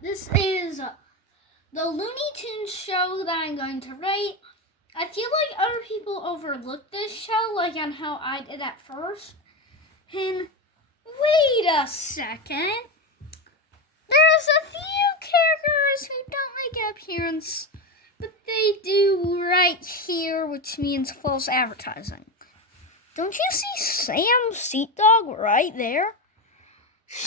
This is the Looney Tunes show that I'm going to rate. I feel like other people overlooked this show, like on how I did at first. And wait a second. There's a few characters who don't make an appearance, but they do right here, which means false advertising. Don't you see Sam Seat Dog right there?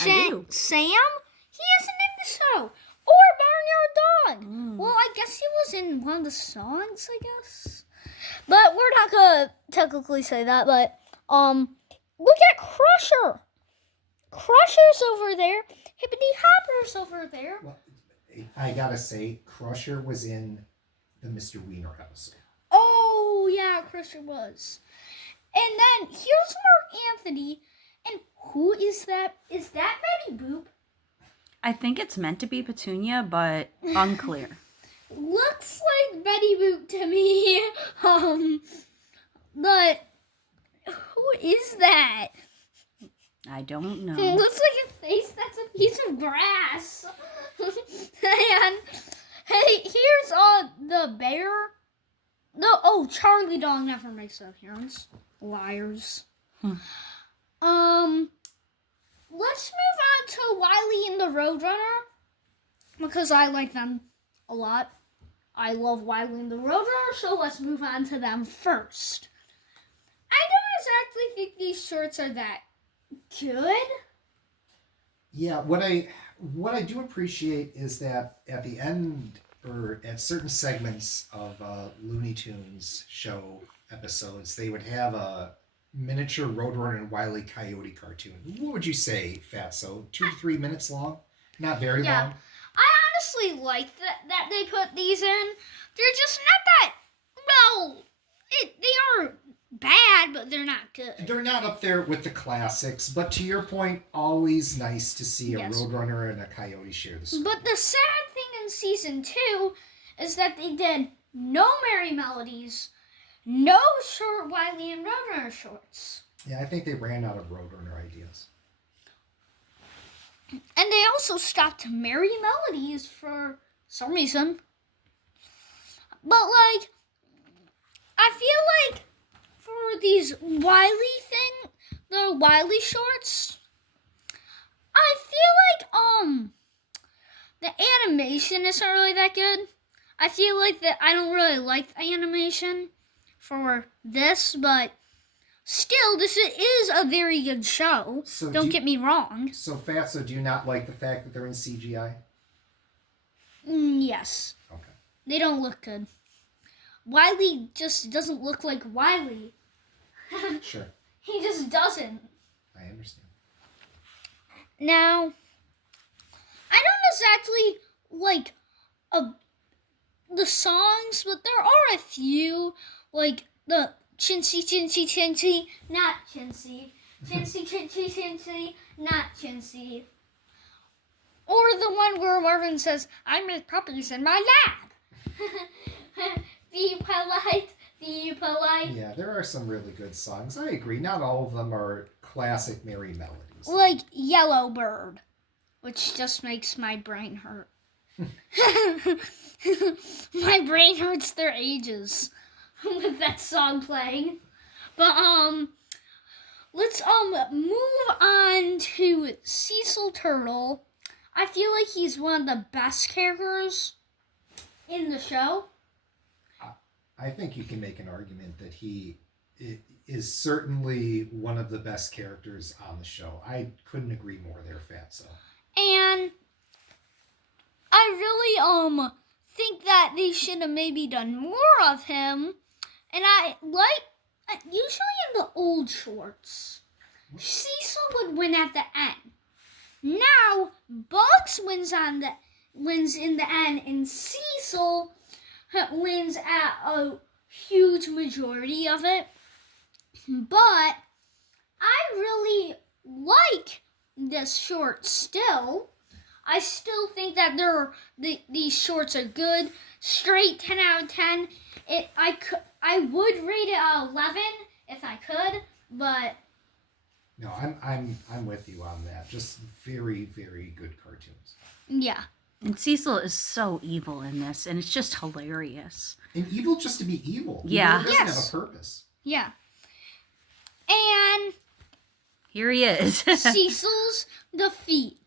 I do. Sam? He isn't in the show. Or Barnyard Dog. Well, I guess he was in one of the songs, I guess. But we're not going to technically say that, but look at Crusher. Crusher's over there. Hippity Hopper's over there. Well, I gotta say, Crusher was in the Mr. Wiener episode. Oh, yeah, Crusher was. And then here's Mark Anthony. And who is that? Is that Betty Boop? I think it's meant to be Petunia, but unclear. Looks like Betty Boop to me. But who is that? I don't know. It looks like a face that's a piece of grass. And hey, here's the bear. No, Charlie Dog never makes an appearance. Liars. Let's move on to Wiley and the Roadrunner because I like them a lot. I love Wiley and the Roadrunner, so let's move on to them first. I don't exactly think these shorts are that good. Yeah, what I do appreciate is that at the end or at certain segments of Looney Tunes show episodes, they would have a miniature Roadrunner and Wile E. Coyote cartoon. What would you say, Fatso? 2 to 3 minutes long? Not very long? I honestly like that they put these in. They're just not that, well, they aren't bad, but they're not good. They're not up there with the classics, but to your point, always nice to see a Yes. Roadrunner and a Coyote share the screen. But the sad thing in season 2 is that they did no Merry Melodies, no short Wiley and Roadrunner shorts. Yeah, I think they ran out of Roadrunner ideas. And they also stopped Merry Melodies for some reason. But, like, I feel like for these the Wiley shorts, I feel like, the animation isn't really that good. I feel like that I don't really like the animation for this, but still, this is a very good show. So don't get me wrong. So, Fatso, do you not like the fact that they're in CGI? Yes. Okay. They don't look good. Wiley just doesn't look like Wiley. Sure. He just doesn't. I understand. Now, I don't exactly like the songs, but there are a few, like the Chintzy, Chintzy, Chintzy, not Chintzy. Chintzy, Chintzy, Chintzy, not Chintzy. Or the one where Marvin says, I make puppies in my lab. Be polite, be polite. Yeah, there are some really good songs. I agree. Not all of them are classic Merry Melodies. Like Yellow Bird, which just makes my brain hurt. My brain hurts their ages with that song playing. But let's move on to Cecil Turtle. I feel like he's one of the best characters in the show. I think you can make an argument that he is certainly one of the best characters on the show. I couldn't agree more there, Fatso. And I really think that they should have maybe done more of him. And I like usually in the old shorts, Cecil would win at the end. Now Bugs wins in the end, and Cecil wins at a huge majority of it. But I really like this short still. I still think that these shorts are good. Straight 10 out of 10. I would rate it a 11 if I could, but No, I'm with you on that. Just very, very good cartoons. Yeah. And Cecil is so evil in this, and it's just hilarious. And evil just to be evil. Yeah. He doesn't Yes. have a purpose. Yeah. And Here he is. Cecil's defeat.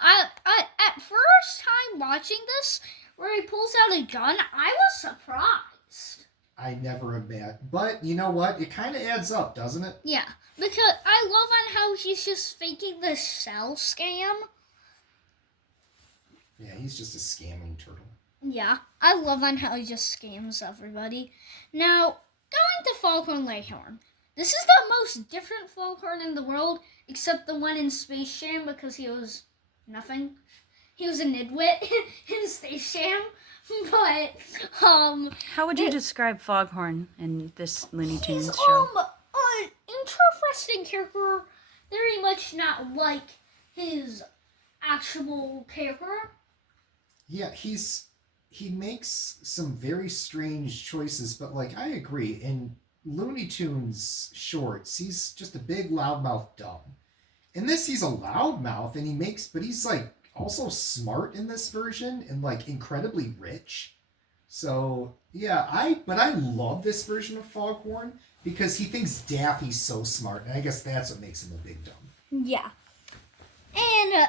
I at first time watching this, where he pulls out a gun, I was surprised. I never imagined. But you know what? It kind of adds up, doesn't it? Yeah, because I love on how he's just faking the shell scam. Yeah, he's just a scamming turtle. Yeah, I love on how he just scams everybody. Now, going to Foghorn Leghorn. This is the most different Foghorn in the world, except the one in Space Jam, because he was nothing. He was a nitwit in Space Jam. But, How would you describe Foghorn in this Looney Tunes he's, show? an interesting character, very much not like his actual character. Yeah, he makes some very strange choices, but like I agree. In Looney Tunes shorts, he's just a big loudmouth dumb. In this, he's a loudmouth, and he's like also smart in this version and like incredibly rich. So yeah, I love this version of Foghorn because he thinks Daffy's so smart, and I guess that's what makes him a big dumb. Yeah. And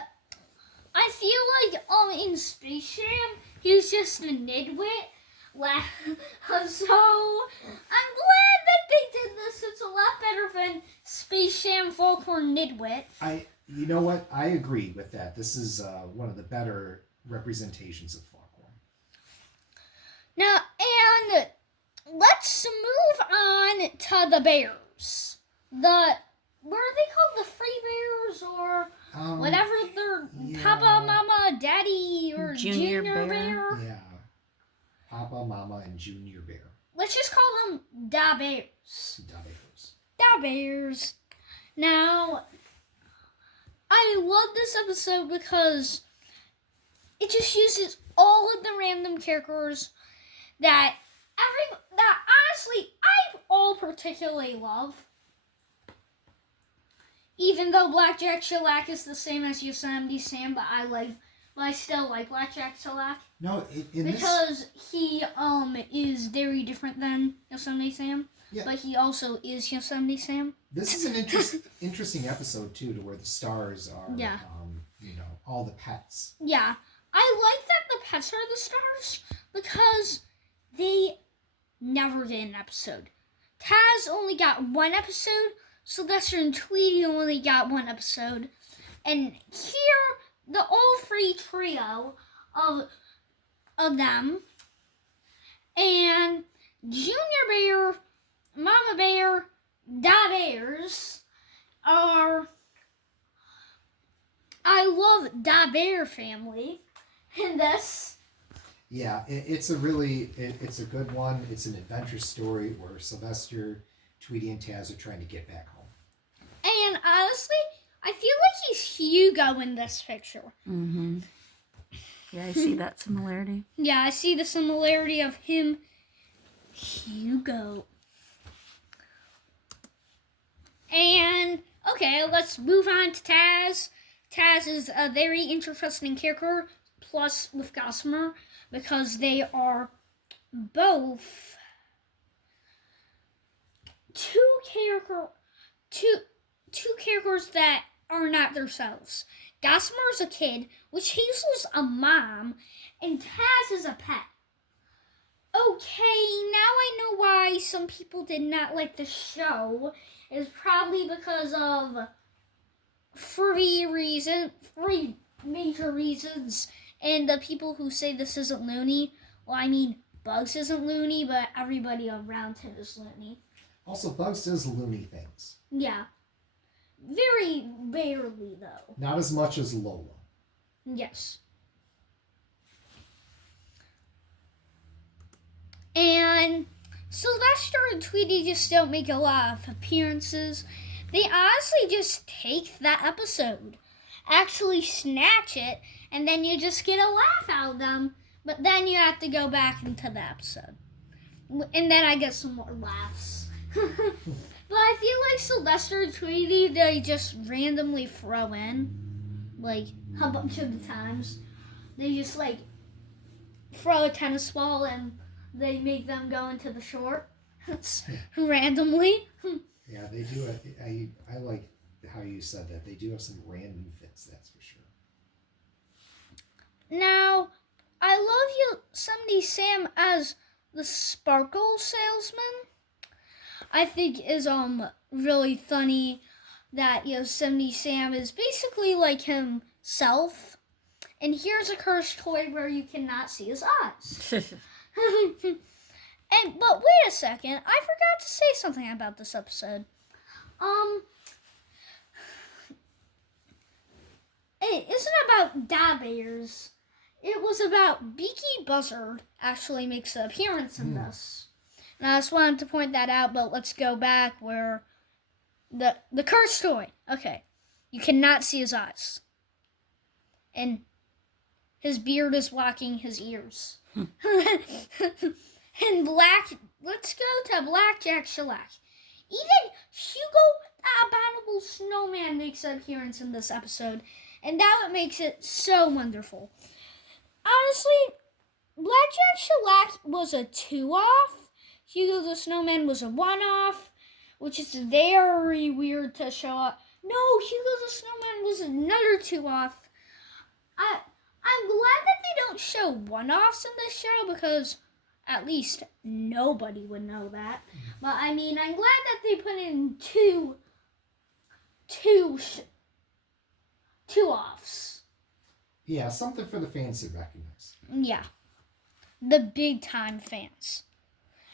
I feel like in Space Jam, he's just a nitwit. So I'm glad that they did this. It's a lot better than Space Jam Foghorn Nitwit. You know what? I agree with that. This is one of the better representations of Foghorn. Now, and let's move on to the bears. What are they called? The Free Bears or whatever they're Papa, Mama, Daddy, or Junior Junior Bear? Yeah. Papa, Mama, and Junior Bear. Let's just call them Da Bears. Da Bears. Da Bears. Now, I love this episode because it just uses all of the random characters that honestly I all particularly love. Even though Blackjack Shellac is the same as Yosemite Sam, but I still like Blackjack Shellac. No, because he is very different than Yosemite Sam. Yeah. But he also is Yosemite Sam. This is an interesting episode too, to where the stars are, all the pets. Yeah, I like that the pets are the stars because they never get an episode. Taz only got one episode, Sylvester and Tweety only got one episode, and here the all three trio of them and Junior Bear, Mama Bear, Da Bears are. I love Da Bear family in this. Yeah, it's a good one. It's an adventure story where Sylvester, Tweety, and Taz are trying to get back home. And honestly, I feel like he's Hugo in this picture. Mm-hmm. Yeah, I see that similarity. Yeah, I see the similarity of him, Hugo. And, okay, let's move on to Taz. Taz is a very interesting character, plus with Gossamer, because they are both two characters that are not themselves. Gossamer is a kid, which Hazel's a mom, and Taz is a pet. Okay, now I know why some people did not like the show. It's probably because of three major reasons. And the people who say this isn't Looney, well, I mean, Bugs isn't Looney, but everybody around him is Looney. Also, Bugs does Looney things. Yeah. Very barely, though. Not as much as Lola. Yes. And Sylvester and Tweety just don't make a lot of appearances. They honestly just take that episode, actually snatch it, and then you just get a laugh out of them. But then you have to go back into the episode. And then I get some more laughs. But I feel like Sylvester and Tweety, they just randomly throw in, like, a bunch of the times. They just, like, throw a tennis ball and they make them go into the short randomly. Yeah, they do. I like how you said that. They do have some random fits, that's for sure. Now, I love Yosemite Sam as the sparkle salesman. I think is really funny that Yosemite Sam is basically like himself. And here's a cursed toy where you cannot see his eyes. But wait a second, I forgot to say something about this episode. It isn't about Da Bears. It was about Beaky Buzzard actually makes an appearance in this. And I just wanted to point that out, but let's go back where the cursed toy. Okay. You cannot see his eyes. And his beard is blocking his ears. And let's go to Blackjack Shellac. Even Hugo the Abominable Snowman makes an appearance in this episode. And that makes it so wonderful. Honestly, Blackjack Shellac was a 2-off. Hugo the Snowman was a 1-off, which is very weird to show up. No, Hugo the Snowman was another 2-off. I'm glad that they don't show 1-offs in this show because at least nobody would know that. But I mean, I'm glad that they put in two offs. Yeah, something for the fans to recognize. Yeah. The big time fans.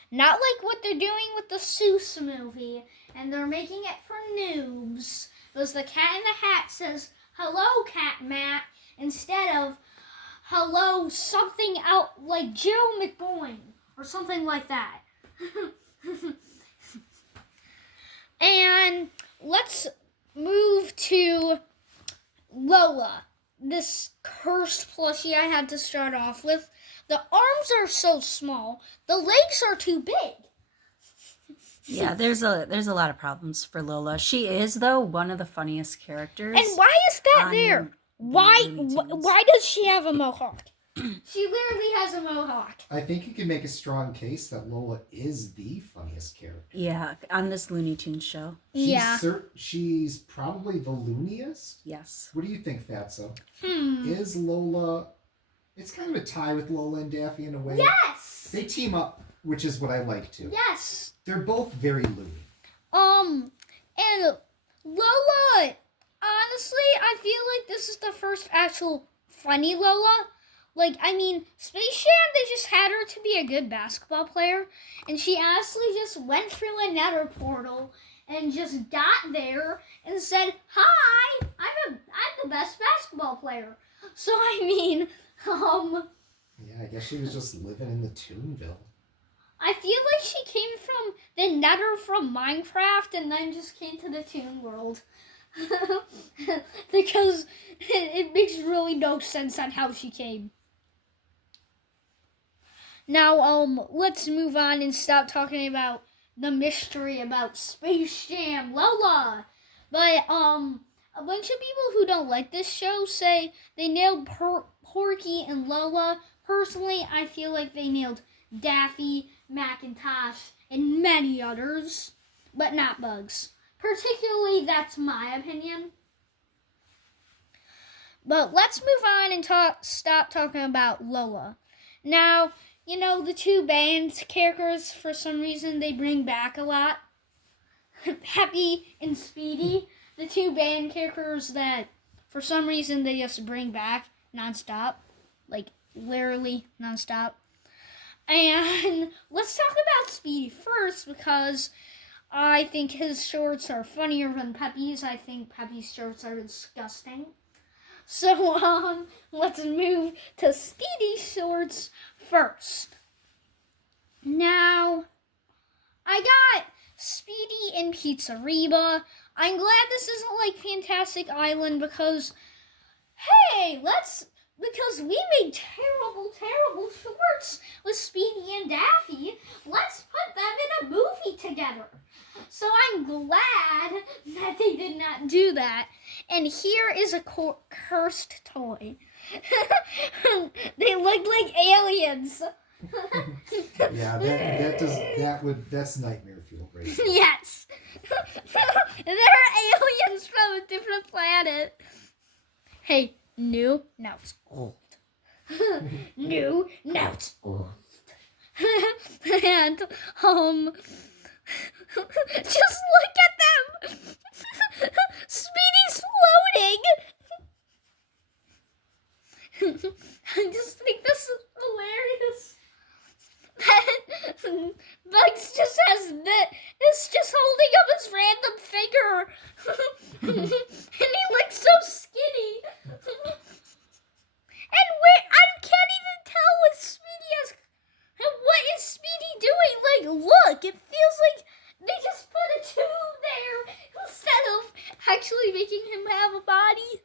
Not like what they're doing with the Seuss movie, and they're making it for noobs. Because the Cat in the Hat says, "Hello, Cat Matt," instead of, "Hello, something out like Joe McBoyne," or something like that. And let's move to Lola, this cursed plushie I had to start off with. The arms are so small, the legs are too big. Yeah, there's a lot of problems for Lola. She is, though, one of the funniest characters. And why is that there? Why does she have a mohawk? She literally has a mohawk. I think you can make a strong case that Lola is the funniest character. Yeah, on this Looney Tunes show. She's probably the looniest. Yes. What do you think, Fatso? Is Lola... It's kind of a tie with Lola and Daffy in a way. Yes! They team up, which is what I like too. Yes. They're both very loony. And Lola, honestly, I feel like this is the first actual funny Lola. Like, I mean, Space Jam, they just had her to be a good basketball player. And she honestly just went through a nether portal and just got there and said, "Hi, I'm the best basketball player." So, I mean, Yeah, I guess she was just living in the Toonville. I feel like she came from the nether from Minecraft and then just came to the Toon World. Because it makes really no sense on how she came. Now, let's move on and stop talking about the mystery about Space Jam Lola. But, a bunch of people who don't like this show say they nailed Porky and Lola. Personally, I feel like they nailed Daffy, Macintosh, and many others, but not Bugs. Particularly, that's my opinion. But let's move on and stop talking about Lola. Now, you know, the two band characters, for some reason, they bring back a lot. Happy and Speedy, the two band characters that, for some reason, they just bring back nonstop. Like, literally nonstop. And let's talk about Speedy first, because I think his shorts are funnier than Peppy's. I think Peppy's shorts are disgusting. So, let's move to Speedy's shorts first. Now, I got Speedy in Pizzeria. I'm glad this isn't like Fantastic Island because, hey, let's because we made terrible, terrible shorts with Speedy and Daffy. Let's put them in a movie together. So I'm glad that they did not do that. And here is a cursed toy. They look like aliens. Yeah, that's nightmare fuel right there. Yes. They're aliens from a different planet. Hey, new, now it's old. New, now it's old. And, just look at them. Speedy's floating. I just think this is hilarious. Bugs just has this just holding up his random finger. And he looks so skinny. And I can't even tell what Speedy is. What is Speedy doing? Like, look, it feels like they just put a tube there instead of actually making him have a body.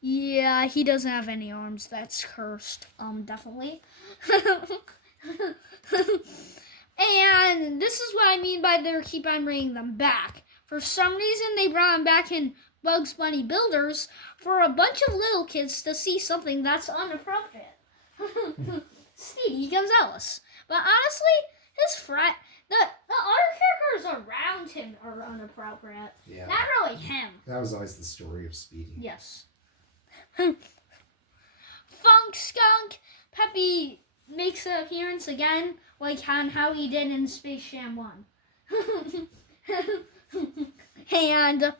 Yeah, he doesn't have any arms. That's cursed. Definitely. And this is what I mean by they keep on bringing them back. For some reason, they brought them back in Bugs Bunny Builders for a bunch of little kids to see something that's inappropriate. Speedy Gonzalez. But honestly, the other characters around him are inappropriate. Yeah. Not really him. That was always the story of Speedy. Yes. Funk Skunk Peppy makes an appearance again, like on how he did in Space Jam 1. And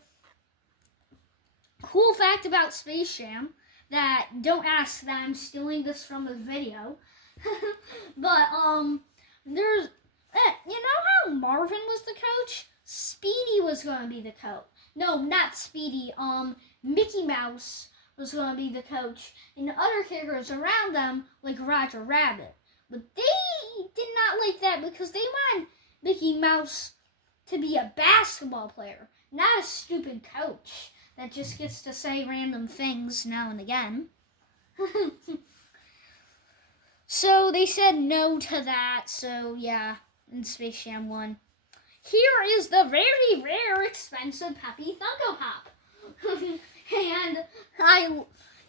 cool fact about Space Jam that don't ask that I'm stealing this from a video. But there's you know how Marvin was the coach? Speedy was going to be the coach. No, not Speedy. Mickey Mouse was going to be the coach, and the other characters around them, like Roger Rabbit. But they did not like that because they wanted Mickey Mouse to be a basketball player, not a stupid coach that just gets to say random things now and again. So they said no to that, so yeah, in Space Jam 1. Here is the very rare, expensive Peppy Funko Pop.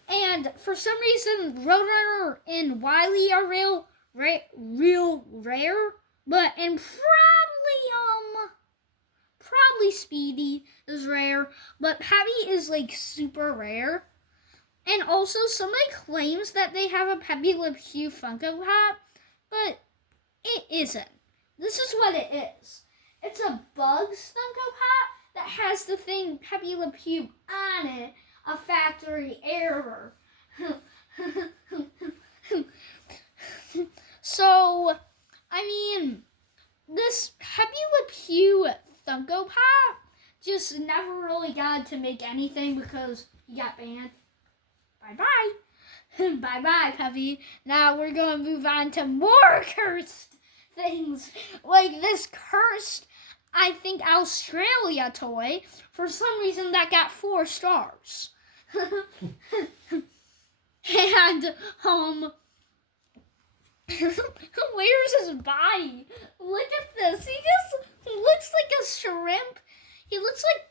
And for some reason, Roadrunner and Wily are real rare, but probably Speedy is rare, but Peppy is like super rare. And also somebody claims that they have a Peppy Le Pew Funko Pop, but it isn't. This is what it is. It's a Bugs Funko Pop that has the thing Peppy Le Pew on it, a factory error. So, I mean, this Peppy Le Pew Funko Pop just never really got to make anything because he got banned. Bye-bye. Bye-bye, Peppy. Now we're going to move on to more cursed things. Like this cursed, I think, Australia toy. For some reason, that got 4 stars. And, where's his body? Look at this. He looks like a shrimp. He looks like,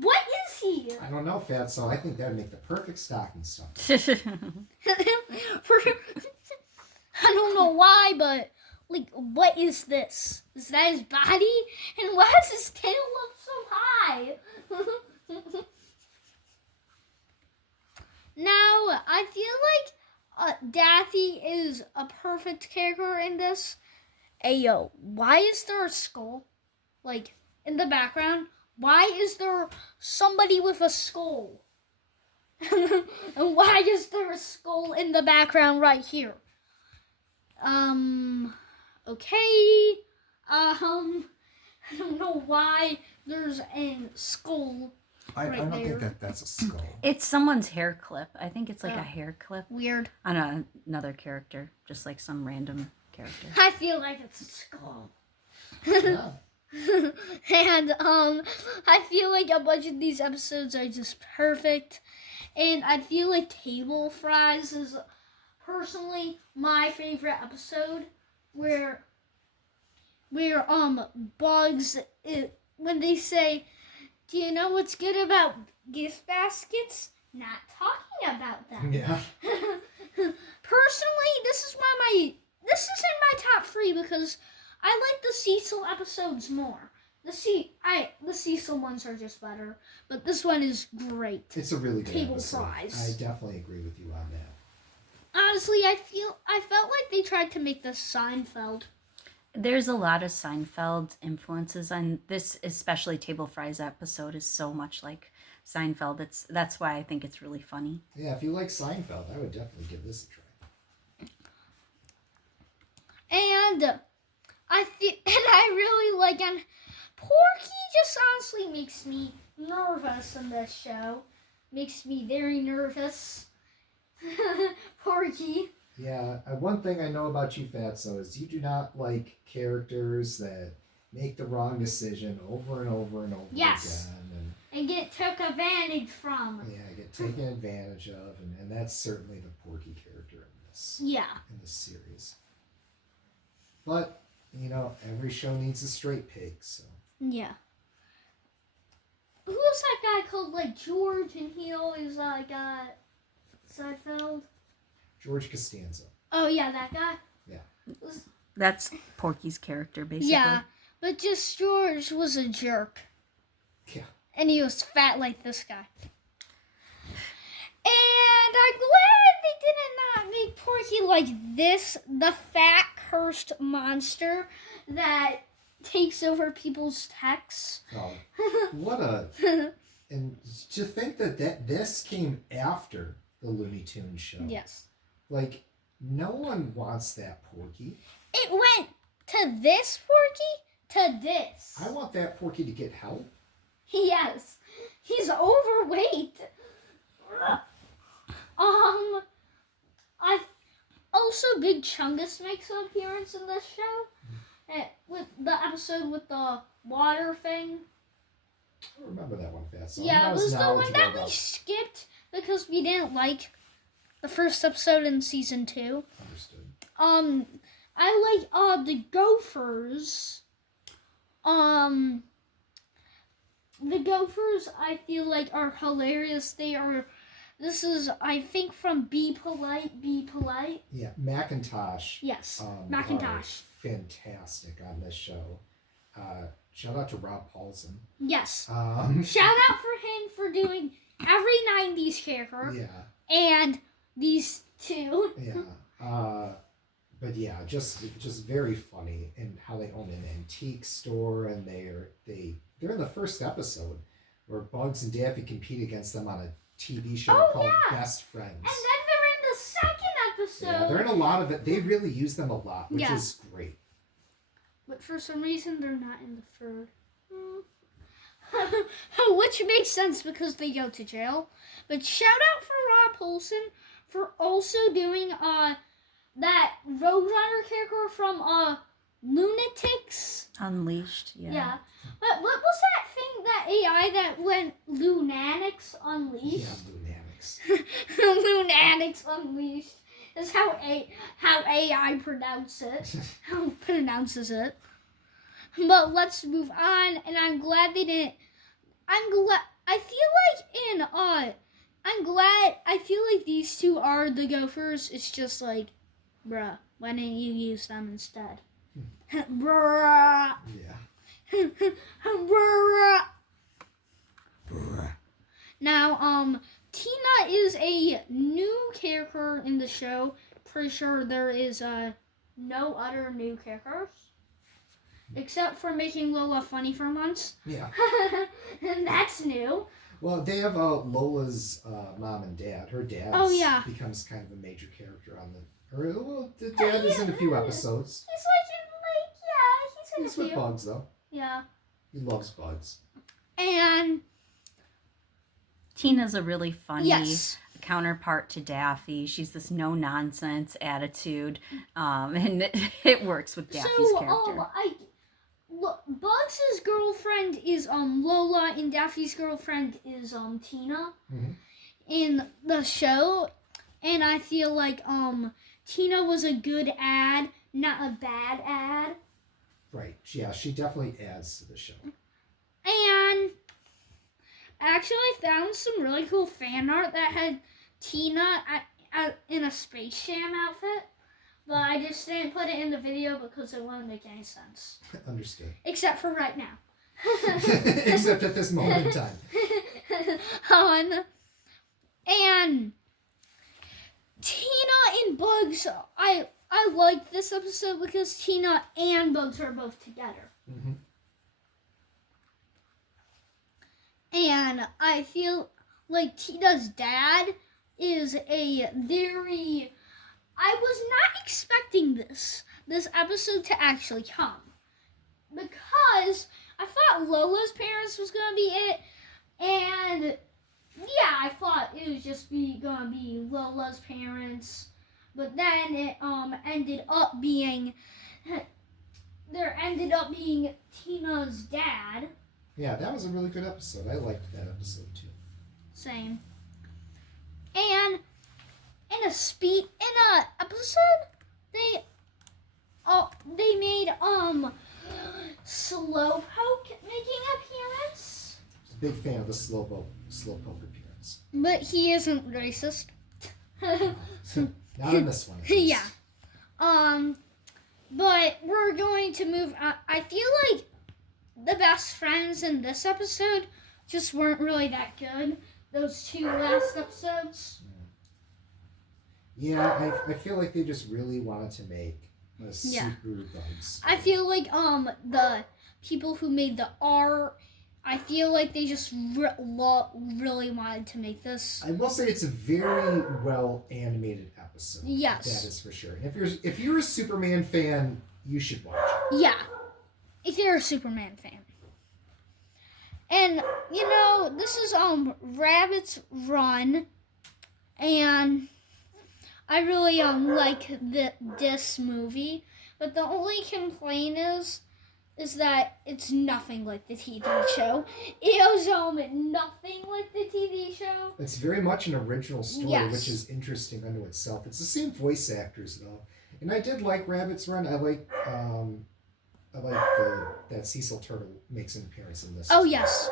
what is he? I don't know, Fatso. I think that would make the perfect stocking stuffer. I don't know why, but, like, what is this? Is that his body? And why does his tail look so high? Now, I feel like Daffy is a perfect character in this. Ayo, why is there a skull, like, in the background? Why is there somebody with a skull? And why is there a skull in the background right here? Okay. I don't know why there's a skull. I don't think that's a skull. It's someone's hair clip. I think it's like a hair clip Weird. on another character, just like some random character. I feel like it's a skull. Yeah. And I feel like a bunch of these episodes are just perfect. And I feel like Table Fries is personally my favorite episode where Bugs when they say, "Do you know what's good about gift baskets?" Not talking about them. Yeah. Personally, this is in my top 3 because I like the Cecil episodes more. The Cecil ones are just better, but this one is great. It's a really good Table episode. Fries. I definitely agree with you on that. Honestly, I felt like they tried to make this Seinfeld. There's a lot of Seinfeld influences on this, especially Table Fries episode is so much like Seinfeld. That's why I think it's really funny. Yeah, if you like Seinfeld, I would definitely give this a try. And I really like, and Porky just honestly makes me nervous in this show. Makes me very nervous. Porky. Yeah, one thing I know about you, Fatso, is you do not like characters that make the wrong decision over and over and over Yes. again. And get took advantage from. Yeah, get taken advantage of, and that's certainly the Porky character in this Yeah. series. But, every show needs a straight pig, so. Yeah. Who's that guy called, like, George, and he always, got Seinfeld? George Costanza. Oh, yeah, that guy? Yeah. That's Porky's character, basically. Yeah, but just George was a jerk. Yeah. And he was fat like this guy. And I'm glad they did not make Porky like this, the fat, cursed monster that takes over people's texts. Oh, what a... And to think that this came after the Looney Tunes show. Yes. Like, no one wants that Porky. It went to this Porky to this. I want that Porky to get help. Yes. He's overweight. I also Big Chungus makes an appearance in this show. With the episode with the water thing. I don't remember that one, Fast. Yeah, it was the one that we skipped because we didn't like the first episode in season 2. Understood. I like the Gophers. The Gophers I feel like are hilarious. This is I think from Be Polite. Yeah, Macintosh. Yes, Are Macintosh. fantastic on this show. Shout out to Rob Paulson. Yes. Shout out for him for doing every 90s character. Yeah. And these two. Yeah. But yeah, just very funny in how they own an antique store, and they're in the first episode where Bugs and Daffy compete against them on a TV show called Best Friends. And then they're in the second episode. Yeah, they're in a lot of it. They really use them a lot, which is great. But for some reason, they're not in the third. Which makes sense because they go to jail. But shout out for Rob Paulson for also doing that Roadrunner character from Lunatics. Unleashed, yeah. But what was that thing, that AI that went Lunatics Unleashed? Yeah, Lunatics. Lunatics Unleashed is how AI pronounces it. But let's move on, and I'm glad they didn't. I feel like these two are the Gophers. It's just like, bruh, why didn't you use them instead? Bruh. Yeah. Bruh. Now, Tina is a new character in the show. Pretty sure there is no other new characters. Except for making Lola funny for months. Yeah. And that's new. Well, they have Lola's mom and dad. Her dad becomes kind of a major character on the dad is in a few episodes. He's with Bugs, though. Yeah. He loves Bugs. And Tina's a really funny counterpart to Daffy. She's this no-nonsense attitude, and it works with Daffy's character. Bugs' girlfriend is Lola, and Daffy's girlfriend is Tina in the show, and I feel like Tina was a good ad, not a bad ad. Right. Yeah, she definitely adds to the show. And actually, I found some really cool fan art that had Tina in a Space Jam outfit, but I just didn't put it in the video because it wouldn't make any sense. Understood. Except for right now. Except at this moment in time. And Tina and Bugs, I like this episode because Tina and Bugs are both together. Mm-hmm. And I feel like Tina's dad is a very... I was not expecting this episode to actually come. Because I thought Lola's parents was going to be it. And yeah, I thought it was just going to be Lola's parents. But then it ended up being Tina's dad. Yeah, that was a really good episode. I liked that episode too. Same. And in a episode, they made Slowpoke making appearance. I was a big fan of the Slowpoke appearance. But he isn't racist. Not in this one. Yeah. But we're going to move on. I feel like the best friends in this episode just weren't really that good. Those two last episodes. Yeah, I feel like they just really wanted to make a super Bugs. I feel like the people who made the art, I feel like they just really wanted to make this. I will say it's a very well animated episode. Yes, that is for sure. If you're a Superman fan, you should watch it. Yeah, if you're a Superman fan. And this is Rabbit's Run, and I really like this movie. But the only complaint is that it's nothing like the TV show. It was nothing like the TV show. It's very much an original story, Yes. which is interesting unto itself. It's the same voice actors though, and I did like Rabbit's Run. I like that Cecil Turtle makes an appearance in this. Oh yes,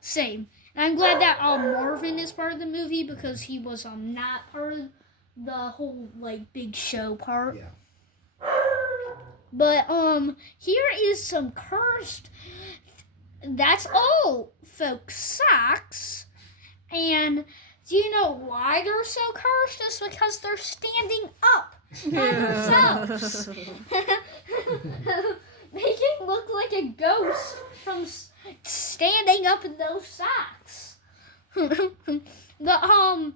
same. And I'm glad that Marvin is part of the movie because he was not part of the whole big show part. Yeah. But here is some cursed. That's all, folks. Socks. And do you know why they're so cursed? It's because they're standing up by themselves. They can look like a ghost from standing up in those socks. But I'm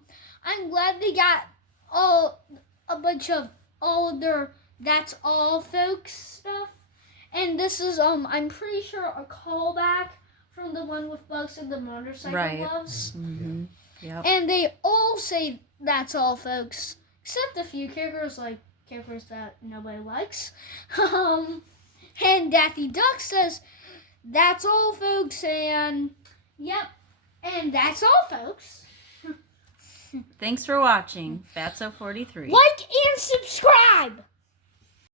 glad they got a bunch of all of their That's All Folks stuff. And this is I'm pretty sure a callback from the one with Bugs and the motorcycle gloves. Mm-hmm. Yep. And they all say That's All Folks, except a few characters that nobody likes. And Daffy Duck says That's All Folks, and yep, and that's all, folks. Thanks for watching Fatso 43. Like and subscribe!